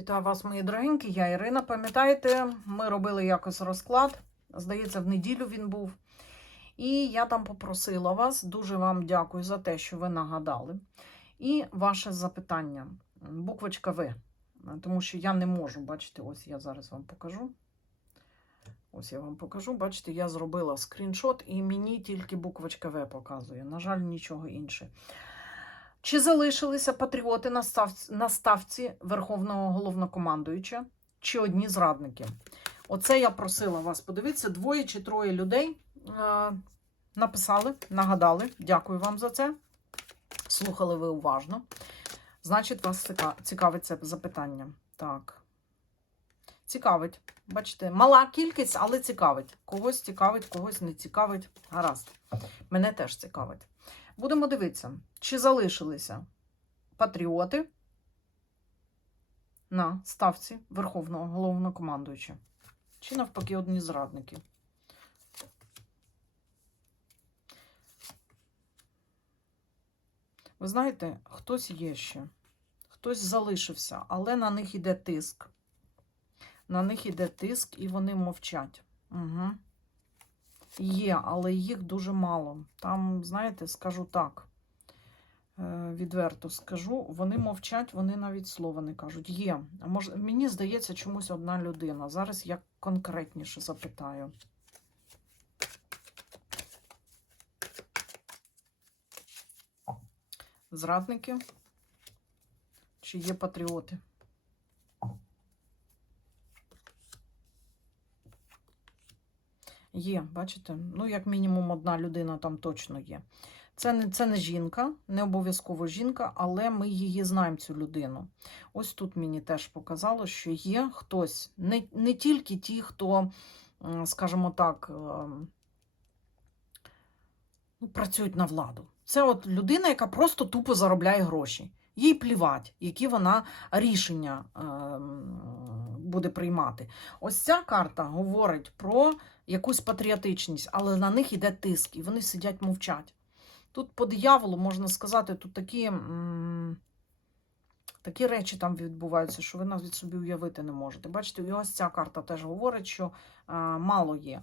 Вітаю вас, мої дорогенькі. Я Ірина. Пам'ятаєте, ми робили якось розклад. Здається, в неділю він був. І я там попросила вас. Дуже вам дякую за те, що ви нагадали. І ваше запитання. Буквочка В. Тому що я не можу, бачите, ось я зараз вам покажу. Ось я вам покажу. Бачите, я зробила скріншот, і мені тільки буквочка В показує. На жаль, нічого інше. Чи залишилися патріоти на ставці, на ставці Верховного головнокомандуюча, чи одні зрадники? Оце я просила вас подивитися. Двоє чи троє людей е, написали, нагадали. Дякую вам за це. Слухали ви уважно. Значить, вас цікавить це запитання. Так. Цікавить. Бачите, мала кількість, але цікавить. Когось цікавить, когось не цікавить. Гаразд. Мене теж цікавить. Будемо дивитися, чи залишилися патріоти на ставці Верховного головнокомандуюча, чи навпаки одні зрадники. Ви знаєте, хтось є ще, хтось залишився, але на них іде тиск. На них іде тиск, і вони мовчать. Угу. Є, але їх дуже мало. Там, знаєте, скажу так, е, відверто скажу, вони мовчать, вони навіть слова не кажуть. Є. А мож- Мені здається, чомусь одна людина. Зараз я конкретніше запитаю. Зрадники? Чи є патріоти? Є, бачите? Ну, як мінімум, одна людина там точно є. Це не, це не жінка, не обов'язково жінка, але ми її знаємо, цю людину. Ось тут мені теж показало, що є хтось, не, не тільки ті, хто, скажімо так, ем, ну, працюють на владу. Це от людина, яка просто тупо заробляє гроші. Їй плівать, які вона рішення ем, буде приймати. Ось ця карта говорить про якусь патріотичність, але на них іде тиск, і вони сидять мовчать. Тут по дияволу можна сказати, тут такі, м, такі речі там відбуваються, що ви навіть собі уявити не можете. Бачите, і ось ця карта теж говорить, що а, мало є.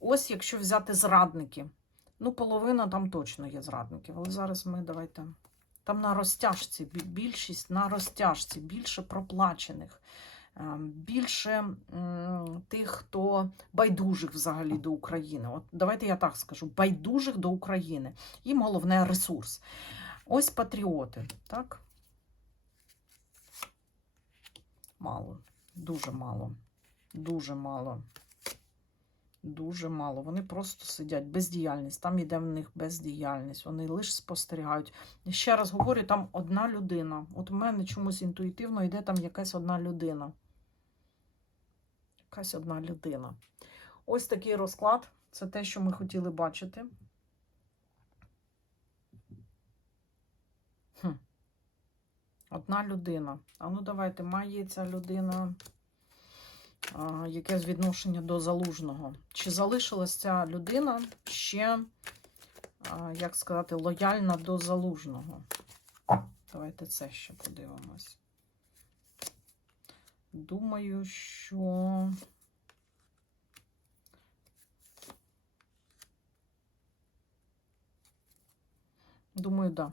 Ось якщо взяти зрадники, ну, половина там точно є зрадників, але зараз ми давайте. Там на розтяжці більшість на розтяжці, більше проплачених, е, більше тих, хто байдужих взагалі до України. От давайте я так скажу: байдужих до України. Їм головне ресурс. Ось патріоти, так? Мало, дуже мало, дуже мало. Дуже мало. Вони просто сидять бездіяльність. Там йде в них бездіяльність. Вони лише спостерігають. Ще раз говорю, там одна людина. От у мене чомусь інтуїтивно йде там якась одна людина. Якась одна людина. Ось такий розклад. Це те, що ми хотіли бачити. Хм. Одна людина. А ну давайте, має ця людина а, якесь відношення до залужного. Чи залишилась ця людина ще, а, як сказати, лояльна до залужного? Давайте це ще подивимось. Думаю, що. Думаю, да.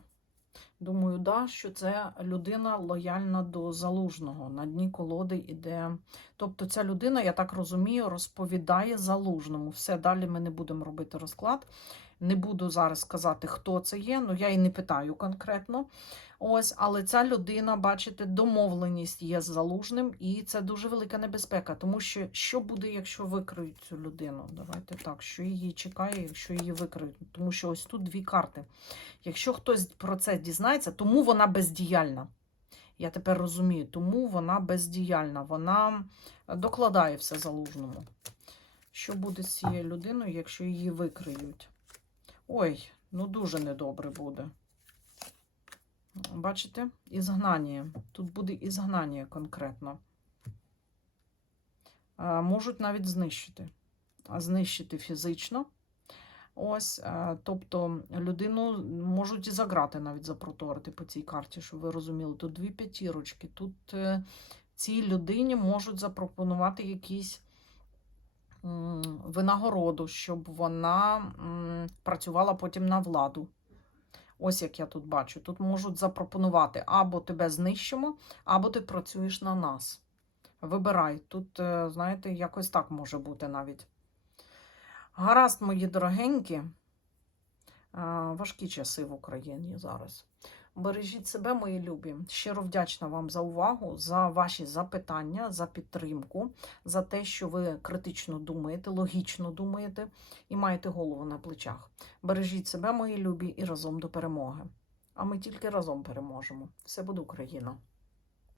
Думаю, да, що це людина лояльна до залужного. На дні колоди іде. Тобто ця людина, я так розумію, розповідає залужному. Все, далі ми не будемо робити розклад. Не буду зараз казати, хто це є, ну я і не питаю конкретно. Ось, але ця людина, бачите, домовленість є з залужним, і це дуже велика небезпека. Тому що що буде, якщо викриють цю людину? Давайте так, що її чекає, якщо її викриють. Тому що ось тут дві карти. Якщо хтось про це дізнається, тому вона бездіяльна. Я тепер розумію, тому вона бездіяльна. Вона докладає все залужному. Що буде з цією людиною, якщо її викриють? Ой, ну дуже недобре буде. Бачите? Ізгнання. Тут буде ізгнання конкретно. А, Можуть навіть знищити. А Знищити фізично. Ось, е, тобто людину можуть і заграти навіть запроторити по цій карті, щоб ви розуміли. Тут дві п'ятірочки, тут е, цій людині можуть запропонувати якісь винагороду, щоб вона працювала потім на владу. Ось як я тут бачу. Тут можуть запропонувати або тебе знищимо, або ти працюєш на нас. Вибирай. Тут, е, знаєте, якось так може бути навіть. Гаразд, мої дорогенькі. Е, Важкі часи в Україні зараз. Бережіть себе, мої любі. Щиро вдячна вам за увагу, за ваші запитання, за підтримку, за те, що ви критично думаєте, логічно думаєте і маєте голову на плечах. Бережіть себе, мої любі, і разом до перемоги. А ми тільки разом переможемо. Все буде Україна!